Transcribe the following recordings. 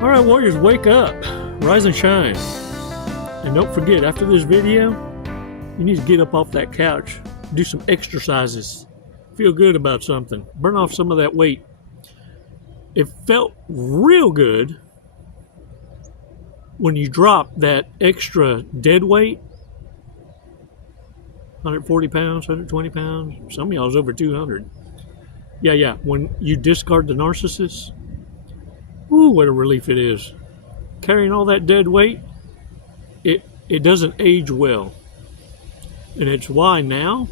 All right, warriors, wake up, rise and shine. And don't forget, after this video, you need to get up off that couch, do some exercises, feel good about something, burn off some of that weight. It felt real good when you dropped that extra dead weight, 140 pounds, 120 pounds, some of y'all's over 200. Yeah, when you discard the narcissist, ooh, what a relief it is. Carrying all that dead weight, it doesn't age well. And it's why now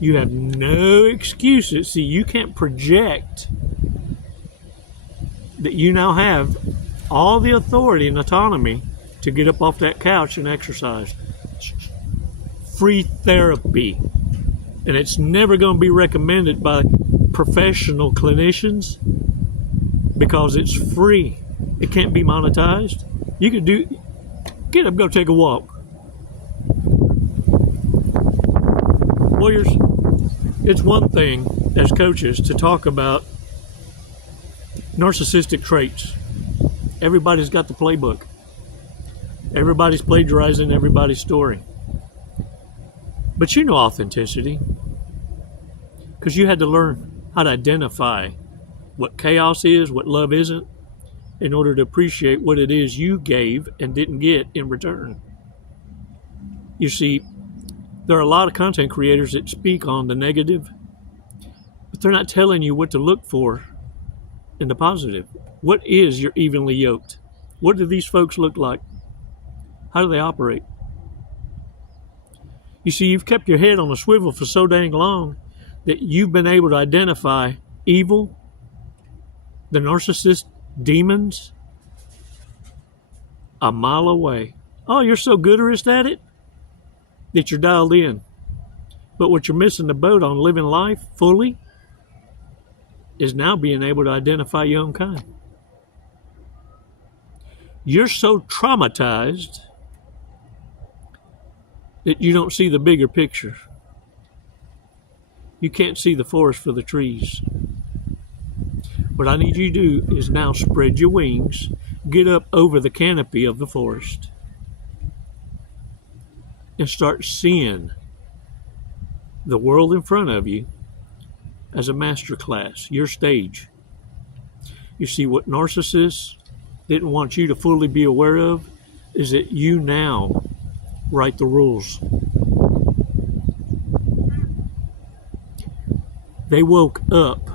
you have no excuses. See, you can't project that you now have all the authority and autonomy to get up off that couch and exercise. Free therapy. And it's never going to be recommended by professional clinicians because it's free. It can't be monetized. You could get up, go take a walk. Warriors, it's one thing as coaches to talk about narcissistic traits. Everybody's got the playbook. Everybody's plagiarizing everybody's story. But you know authenticity because you had to learn how to identify what chaos is, what love isn't, in order to appreciate what it is you gave and didn't get in return. You see, there are a lot of content creators that speak on the negative, but they're not telling you what to look for in the positive. What is your evenly yoked? What do these folks look like? How do they operate? You see, you've kept your head on a swivel for so dang long that you've been able to identify evil, the narcissist demons, a mile away. Oh, you're so gooderist at it that you're dialed in. But what you're missing the boat on living life fully is now being able to identify your own kind. You're so traumatized that you don't see the bigger picture. You can't see the forest for the trees. What I need you to do is now spread your wings, get up over the canopy of the forest, and start seeing the world in front of you as a master class, your stage. You see, what narcissists didn't want you to fully be aware of is that you now write the rules. They woke up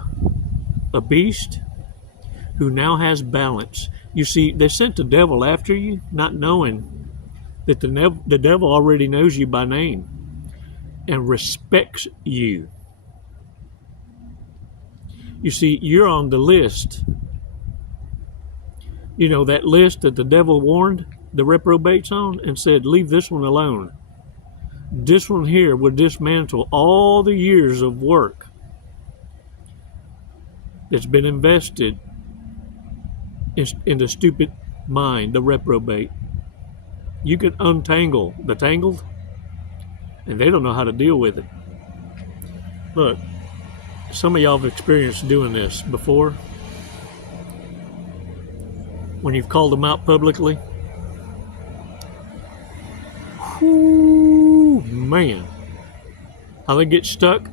a beast who now has balance. You see, they sent the devil after you, not knowing that the devil already knows you by name and respects you. You see, you're on the list. You know, that list that the devil warned the reprobates on and said, leave this one alone. This one here would dismantle all the years of work that's been invested in the stupid mind, the reprobate. You can untangle the tangled, and they don't know how to deal with it. Look, some of y'all have experienced doing this before. When you've called them out publicly. Whoo, man. How they get stuck.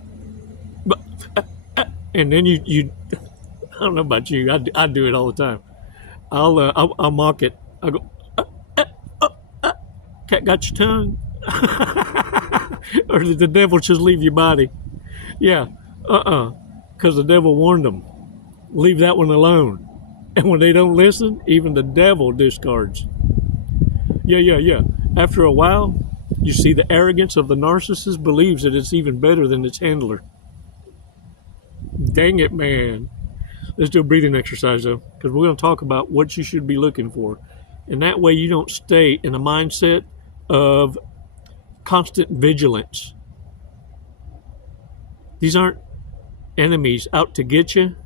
But, and then you I don't know about you. I do it all the time. I'll mock it. I go, cat got your tongue? Or did the devil just leave your body? Yeah, because the devil warned them. Leave that one alone. And when they don't listen, even the devil discards. Yeah. After a while, you see the arrogance of the narcissist believes that it's even better than its handler. Dang it, man. Let's do a breathing exercise, though, because we're going to talk about what you should be looking for. And that way you don't stay in a mindset of constant vigilance. These aren't enemies out to get you.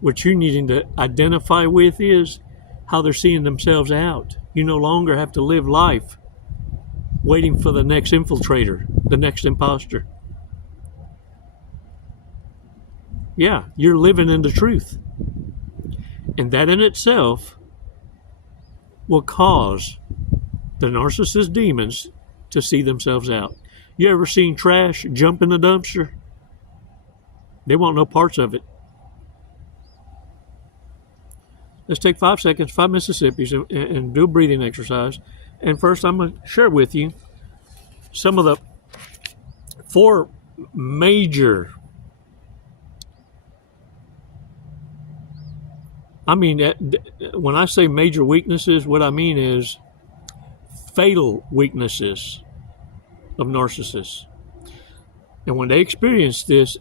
What you're needing to identify with is how they're seeing themselves out. You no longer have to live life waiting for the next infiltrator, the next imposter. Yeah, you're living in the truth. And that in itself will cause the narcissist demons to see themselves out. You ever seen trash jump in the dumpster? They want no parts of it. Let's take 5 seconds, 5 Mississippis, and do a breathing exercise. And first, I'm going to share with you some of the 4 major, when I say major weaknesses, what I mean is fatal weaknesses of narcissists. And when they experience this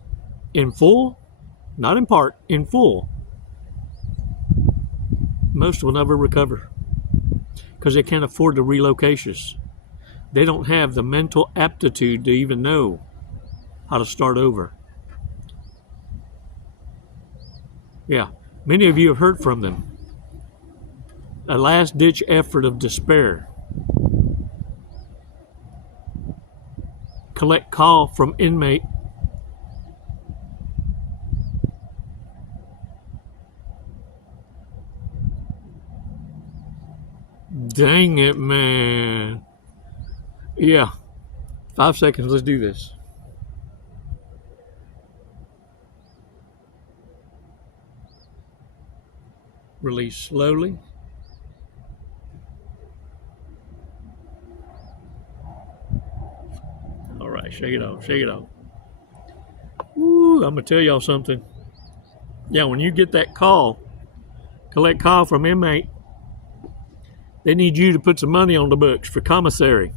in full, not in part, in full, most will never recover because they can't afford the relocations. They don't have the mental aptitude to even know how to start over. Yeah, many of you have heard from them. A last-ditch effort of despair. Collect call from inmate. Dang it, man. Yeah. 5 seconds. Let's do this. Release slowly. All right. Shake it off. Shake it off. Ooh, I'm going to tell y'all something. Yeah, when you get that call, collect call from inmate, they need you to put some money on the books for commissary.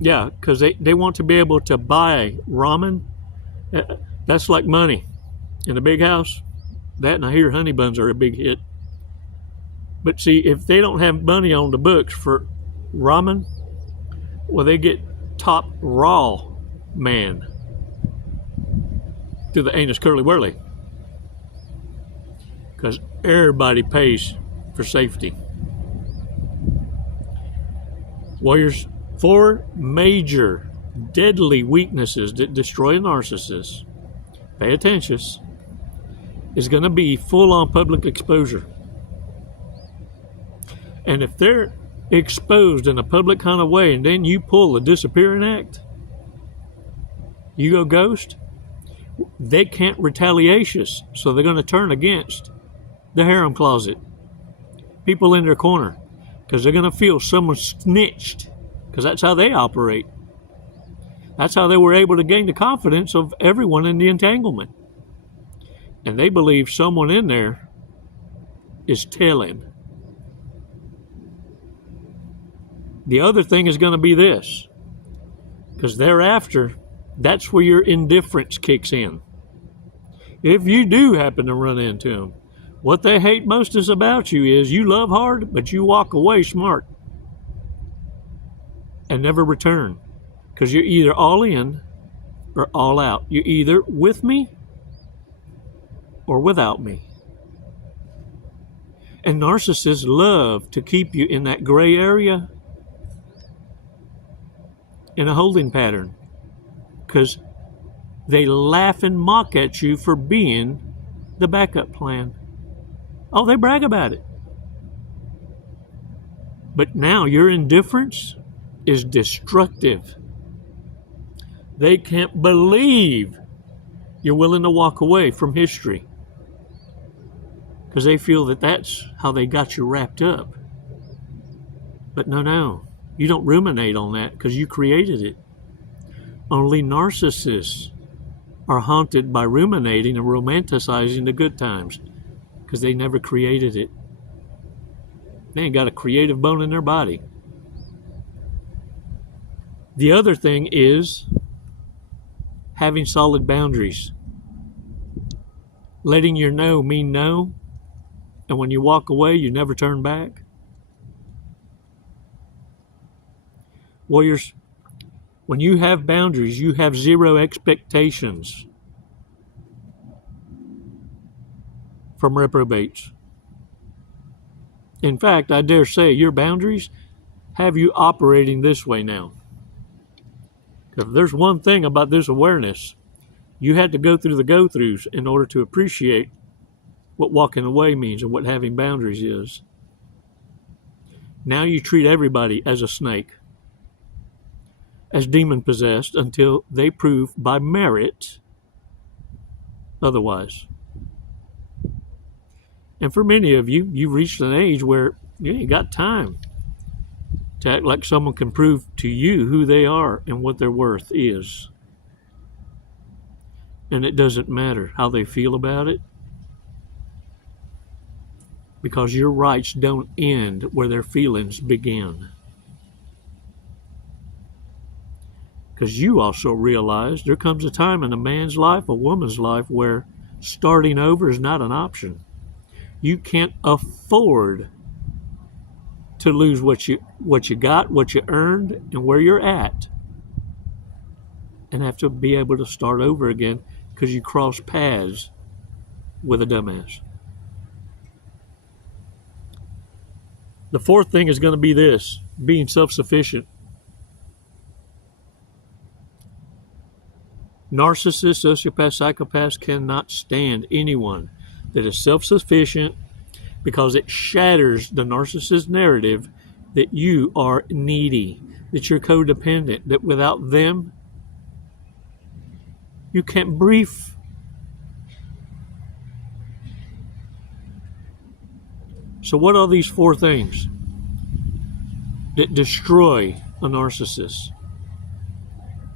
Yeah, because they want to be able to buy ramen. That's like money. In the big house, that and I hear honey buns are a big hit. But see, if they don't have money on the books for ramen, well, they get top raw man to the anus curly whirly. Because everybody pays for safety. Warriors, 4 major deadly weaknesses that destroy a narcissist, pay attention, is going to be full-on public exposure. And if they're exposed in a public kind of way and then you pull a disappearing act, you go ghost, they can't retaliate, so they're going to turn against the harem closet, people in their corner, because they're going to feel someone snitched, because that's how they operate. That's how they were able to gain the confidence of everyone in the entanglement. And they believe someone in there is telling. The other thing is going to be this, because thereafter, that's where your indifference kicks in. If you do happen to run into them, what they hate most is about you is you love hard, but you walk away smart and never return, because you're either all in or all out. You're either with me or without me. And narcissists love to keep you in that gray area, in a holding pattern, because they laugh and mock at you for being the backup plan. Oh, they brag about it. But now your indifference is destructive. They can't believe you're willing to walk away from history, because they feel that that's how they got you wrapped up. But no, you don't ruminate on that because you created it. Only narcissists are haunted by ruminating and romanticizing the good times, because they never created it. They ain't got a creative bone in their body. The other thing is having solid boundaries. Letting your no mean no, and when you walk away, you never turn back. Warriors, when you have boundaries, you have zero expectations from reprobates. In fact, I dare say your boundaries have you operating this way now. Because there's one thing about this awareness, you had to go through the go-throughs in order to appreciate what walking away means and what having boundaries is. Now you treat everybody as a snake, as demon-possessed, until they prove by merit otherwise. And for many of you, you've reached an age where you ain't got time to act like someone can prove to you who they are and what their worth is. And it doesn't matter how they feel about it, because your rights don't end where their feelings begin. Because you also realize there comes a time in a man's life, a woman's life, where starting over is not an option. You can't afford to lose what you got, what you earned, and where you're at, and have to be able to start over again because you cross paths with a dumbass. The fourth thing is going to be this: being self-sufficient. Narcissists, sociopaths, psychopaths cannot stand anyone that is self-sufficient, because it shatters the narcissist narrative that you are needy, that you're codependent, that without them, you can't breathe. So what are these four things that destroy a narcissist?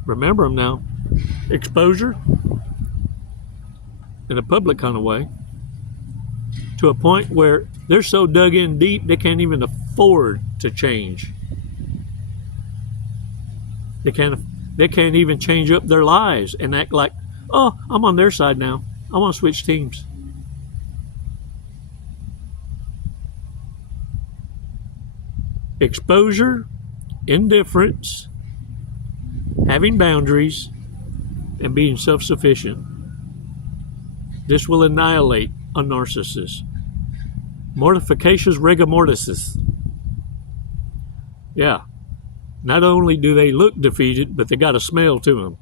Remember them now. Exposure in a public kind of way, to a point where they're so dug in deep they can't even afford to change. They can't even change up their lives and act like, oh, I'm on their side now, I want to switch teams. Exposure, indifference, having boundaries, and being self-sufficient. This will annihilate a narcissist. Mortifications rigor mortis. Yeah. Not only do they look defeated, but they got a smell to them.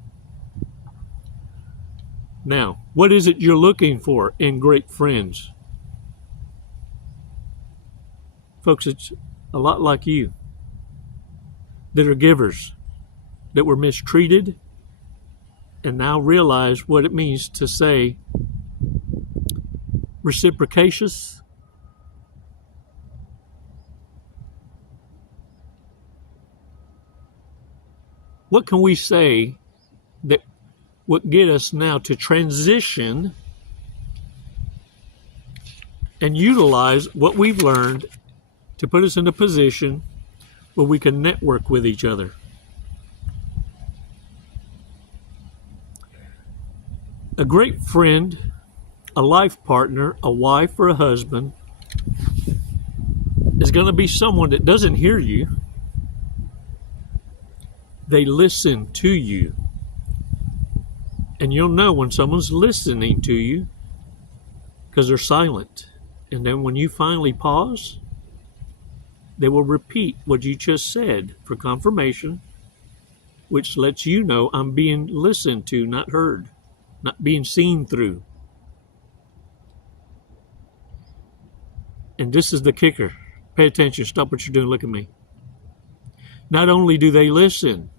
Now, what is it you're looking for in great friends? Folks, it's a lot like you, that are givers, that were mistreated, and now realize what it means to say reciprocacious. What can we say that would get us now to transition and utilize what we've learned to put us in a position where we can network with each other? A great friend, a life partner, a wife or a husband is going to be someone that doesn't hear you. They listen to you. And you'll know when someone's listening to you because they're silent. And then when you finally pause, they will repeat what you just said for confirmation, which lets you know I'm being listened to, not heard, not being seen through. And this is the kicker. Pay attention. Stop what you're doing. Look at me. Not only do they listen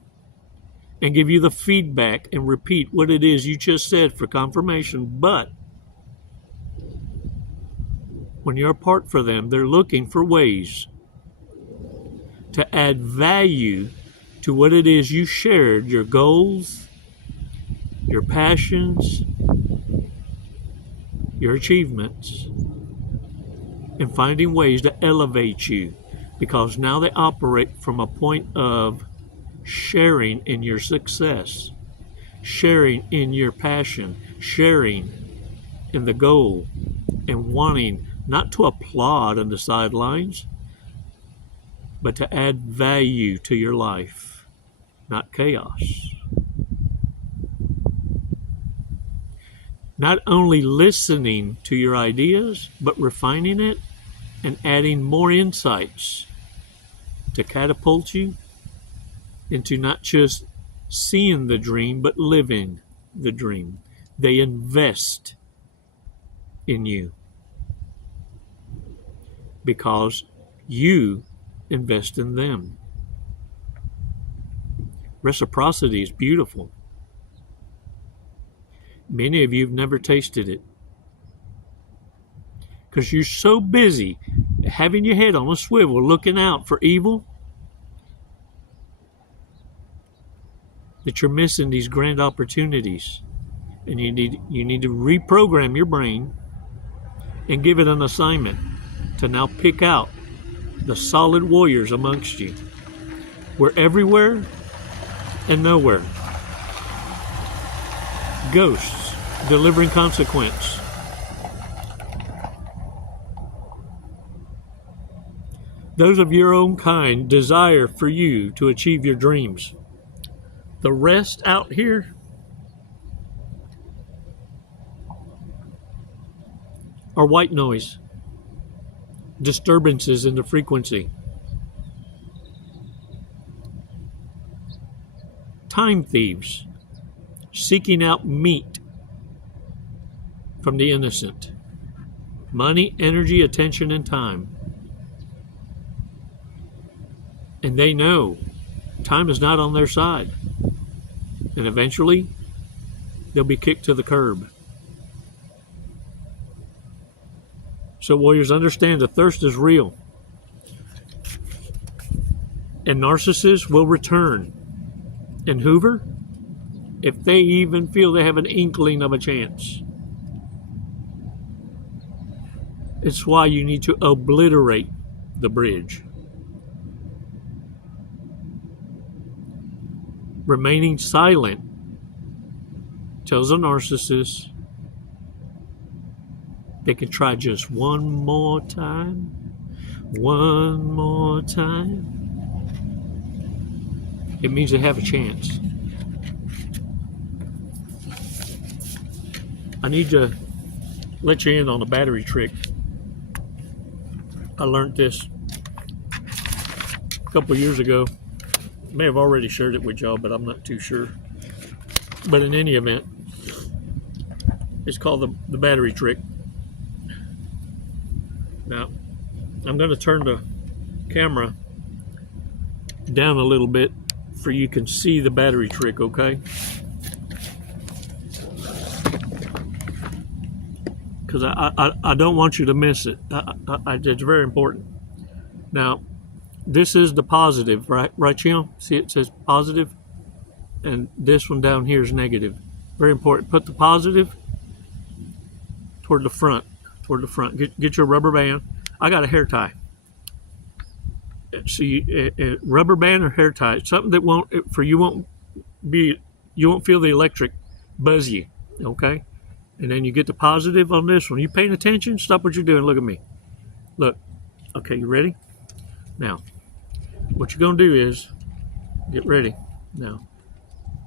and give you the feedback and repeat what it is you just said for confirmation, but when you're apart from them, they're looking for ways to add value to what it is you shared, your goals, your passions, your achievements, and finding ways to elevate you, because now they operate from a point of sharing in your success, sharing in your passion, sharing in the goal, and wanting not to applaud on the sidelines, but to add value to your life, not chaos. Not only listening to your ideas, but refining it and adding more insights to catapult you into not just seeing the dream, but living the dream. They invest in you. because you invest in them. Reciprocity is beautiful. Many of you have never tasted it because you're so busy having your head on a swivel looking out for evil that you're missing these grand opportunities. And you need to reprogram your brain and give it an assignment to now pick out the solid warriors amongst you. We're everywhere and nowhere. Ghosts delivering consequence. Those of your own kind desire for you to achieve your dreams. The rest out here are white noise, disturbances in the frequency, time thieves seeking out meat from the innocent, money, energy, attention, and time. And they know time is not on their side, and eventually they'll be kicked to the curb. So warriors, understand the thirst is real. And narcissists will return. And Hoover, if they even feel they have an inkling of a chance. It's why you need to obliterate the bridge. Remaining silent tells a narcissist they can try just one more time. One more time. It means they have a chance. I need to let you in on a battery trick. I learned this a couple years ago. May have already shared it with y'all, but I'm not too sure. But in any event, it's called the battery trick. Now, I'm going to turn the camera down a little bit so you can see the battery trick, okay? Because I don't want you to miss it. It's very important. Now, this is the positive, right, Chim? See, it says positive, and this one down here is negative. Very important. Put the positive toward the front. Get your rubber band. I got a hair tie. See, rubber band or hair tie, something that you won't feel the electric buzz you, okay? And then you get the positive on this one. You paying attention? Stop what you're doing. Look at me. Look. Okay, you ready? Now, what you're gonna do is get ready. Now,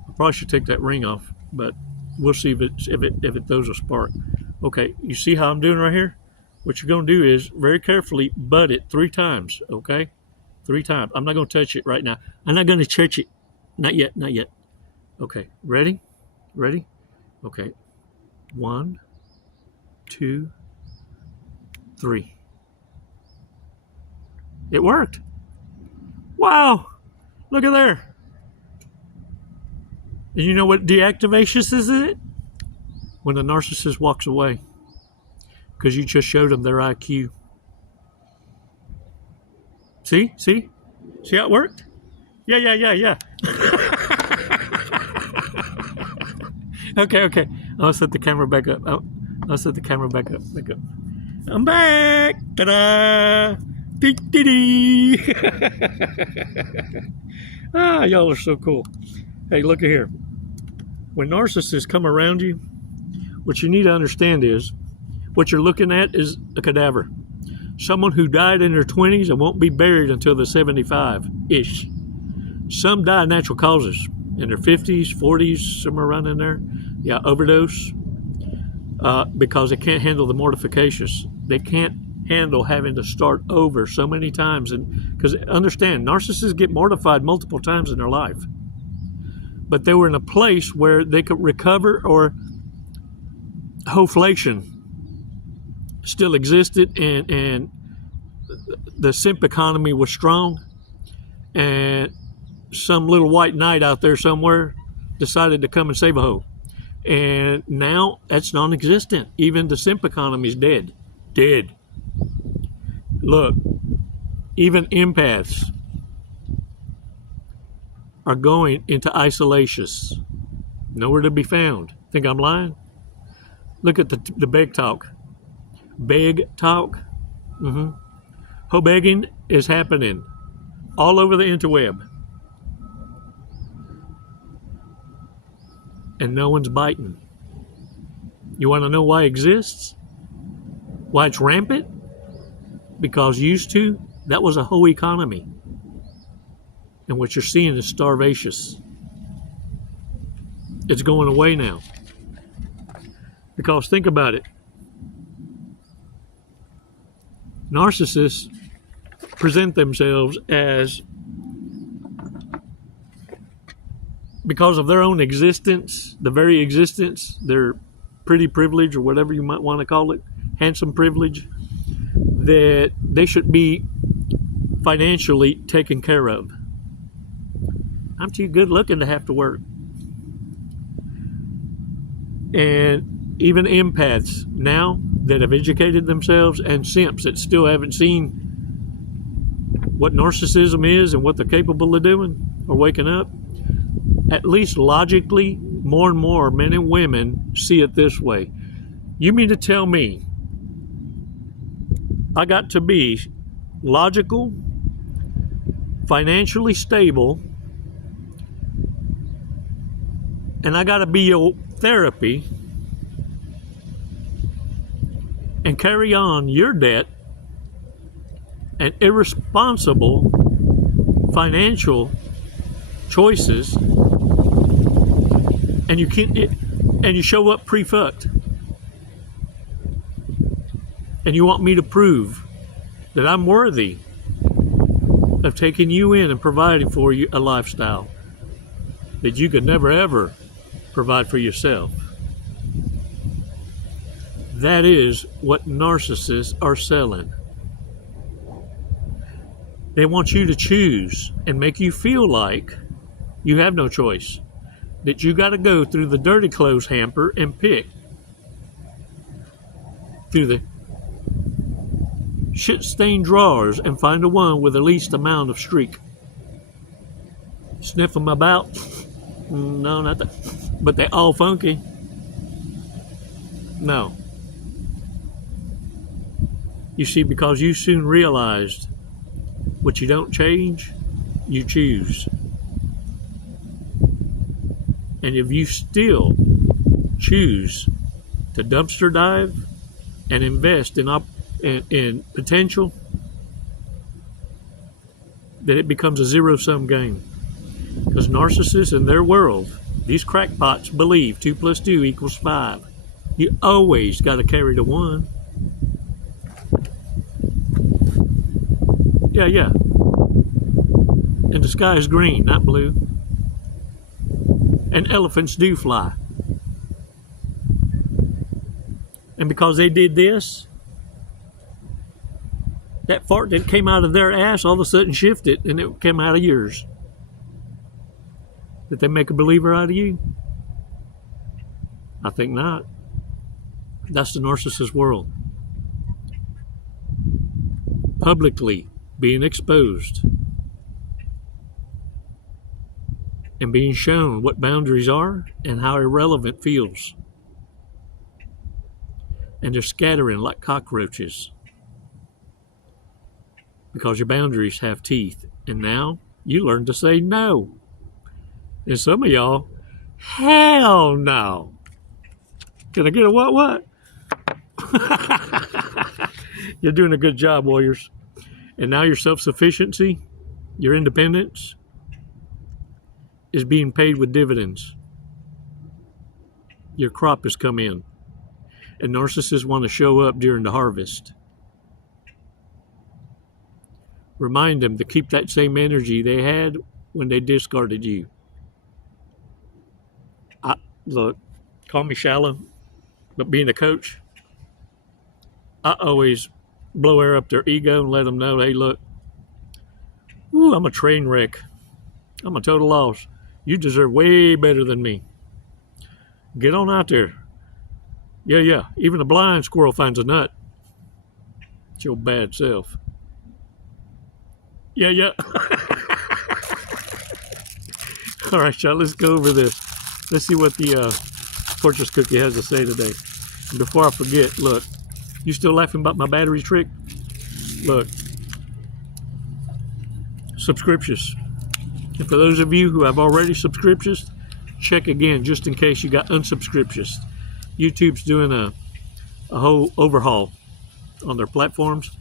I probably should take that ring off, but we'll see if it throws a spark. Okay, you see how I'm doing right here? What you're going to do is very carefully butt it 3 times, okay? 3 times. I'm not going to touch it right now. I'm not going to touch it. Not yet. Okay, ready? Okay. 1, 2, 3. It worked. Wow. Look at there. And you know what deactivation is it? When the narcissist walks away, because you just showed them their IQ. See how it worked? Yeah. Okay. I'll set the camera back up. I'll set the camera back up. I'm back. Ta-da! Dee-dee-dee. Y'all are so cool. Hey, look at here. When narcissists come around you, what you need to understand is what you're looking at is a cadaver. Someone who died in their 20s and won't be buried until they're 75-ish. Some die of natural causes in their 50s, 40s, somewhere around in there. Yeah, overdose. Because they can't handle the mortifications. They can't handle having to start over so many times. And because understand, narcissists get mortified multiple times in their life. But they were in a place where they could recover, or hoflation still existed, and the simp economy was strong, and some little white knight out there somewhere decided to come and save a hoe. And now that's non-existent. Even the simp economy is dead. Dead. Look, even empaths are going into isolations. Nowhere to be found. Think I'm lying? Look at the beg talk. Beg talk. Hoe begging is happening all over the interweb. And no one's biting. You want to know why it exists? Why it's rampant? Because used to, that was a whole economy. And what you're seeing is starvacious. It's going away now. Because think about it. Narcissists present themselves as, because of their own existence, the very existence, their pretty privilege or whatever you might want to call it, handsome privilege, that they should be financially taken care of. I'm too good looking to have to work. And even empaths now that have educated themselves, and simps that still haven't seen what narcissism is and what they're capable of doing or waking up, at least logically, more and more men and women see it this way. You mean to tell me I got to be logical, financially stable, and I got to be your therapy and carry on your debt and irresponsible financial choices, and you show up pre-fucked, and you want me to prove that I'm worthy of taking you in and providing for you a lifestyle that you could never ever provide for yourself. That is what narcissists are selling. They want you to choose and make you feel like you have no choice, that you got to go through the dirty clothes hamper and pick through the shit-stained drawers and find the one with the least amount of streak. Sniff them about? No, not that. But they all funky. No. You see, because you soon realized what you don't change, you choose. And if you still choose to dumpster dive and invest in potential, then it becomes a zero-sum game. Because narcissists in their world, these crackpots believe 2 + 2 = 5. You always got to carry the one. Yeah. And the sky is green, not blue. And elephants do fly. And because they did this, that fart that came out of their ass all of a sudden shifted and it came out of yours. Did they make a believer out of you? I think not. That's the narcissist world. Publicly being exposed and being shown what boundaries are and how irrelevant feels. And they're scattering like cockroaches because your boundaries have teeth. And now you learn to say no. And some of y'all, hell no. Can I get a what? You're doing a good job, warriors. And now your self-sufficiency, your independence, is being paid with dividends. Your crop has come in. And narcissists want to show up during the harvest. Remind them to keep that same energy they had when they discarded you. Look, call me shallow, but being a coach, I always blow air up their ego and let them know, hey, look, ooh, I'm a train wreck. I'm a total loss. You deserve way better than me. Get on out there. Yeah. Even a blind squirrel finds a nut. It's your bad self. Yeah. All right, y'all, let's go over this. Let's see what the fortress cookie has to say today. And before I forget, look, you still laughing about my battery trick? Look, subscriptions. And for those of you who have already subscriptions, check again just in case you got unsubscriptions. YouTube's doing a whole overhaul on their platforms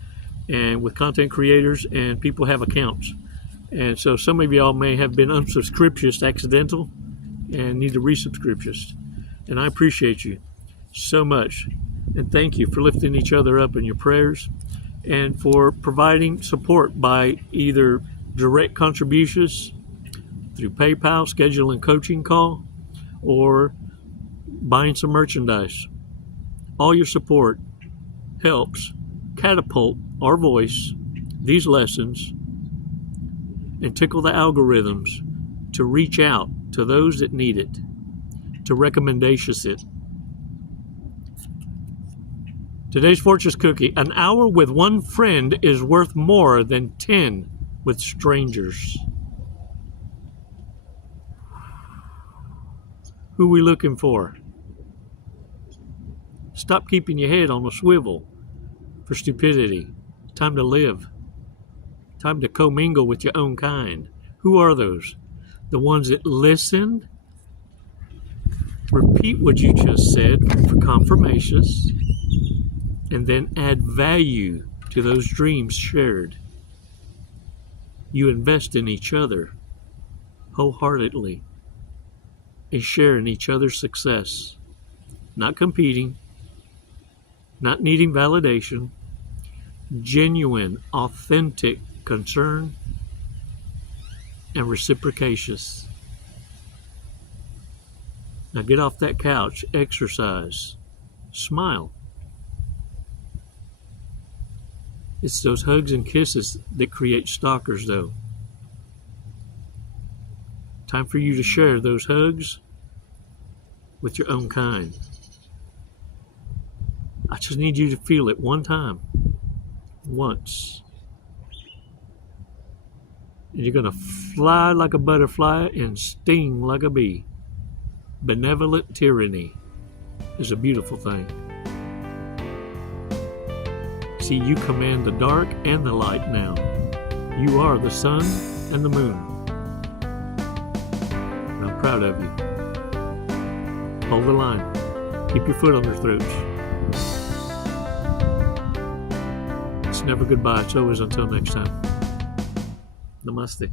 and with content creators, and people have accounts. And so some of y'all may have been unsubscriptions accidental and need to resubscriptions. And I appreciate you so much. And thank you for lifting each other up in your prayers and for providing support by either direct contributions through PayPal, scheduling coaching call, or buying some merchandise. All your support helps catapult our voice, these lessons, and tickle the algorithms to reach out to those that need it, to recommendations it. Today's fortress cookie: an hour with one friend is worth more than 10 with strangers. Who are we looking for? Stop keeping your head on a swivel for stupidity. Time to live. Time to commingle with your own kind. Who are those? The ones that listen, repeat what you just said for confirmations, and then add value to those dreams shared. You invest in each other wholeheartedly and share in each other's success, not competing, not needing validation, genuine, authentic concern and reciprocacious. Now get off that couch, exercise, smile. It's those hugs and kisses that create stalkers, though. Time for you to share those hugs with your own kind. I just need you to feel it one time, once. And you're going to fly like a butterfly and sting like a bee. Benevolent tyranny is a beautiful thing. See, you command the dark and the light now. You are the sun and the moon. And I'm proud of you. Hold the line. Keep your foot on their throats. It's never goodbye. It's always until next time. Namaste.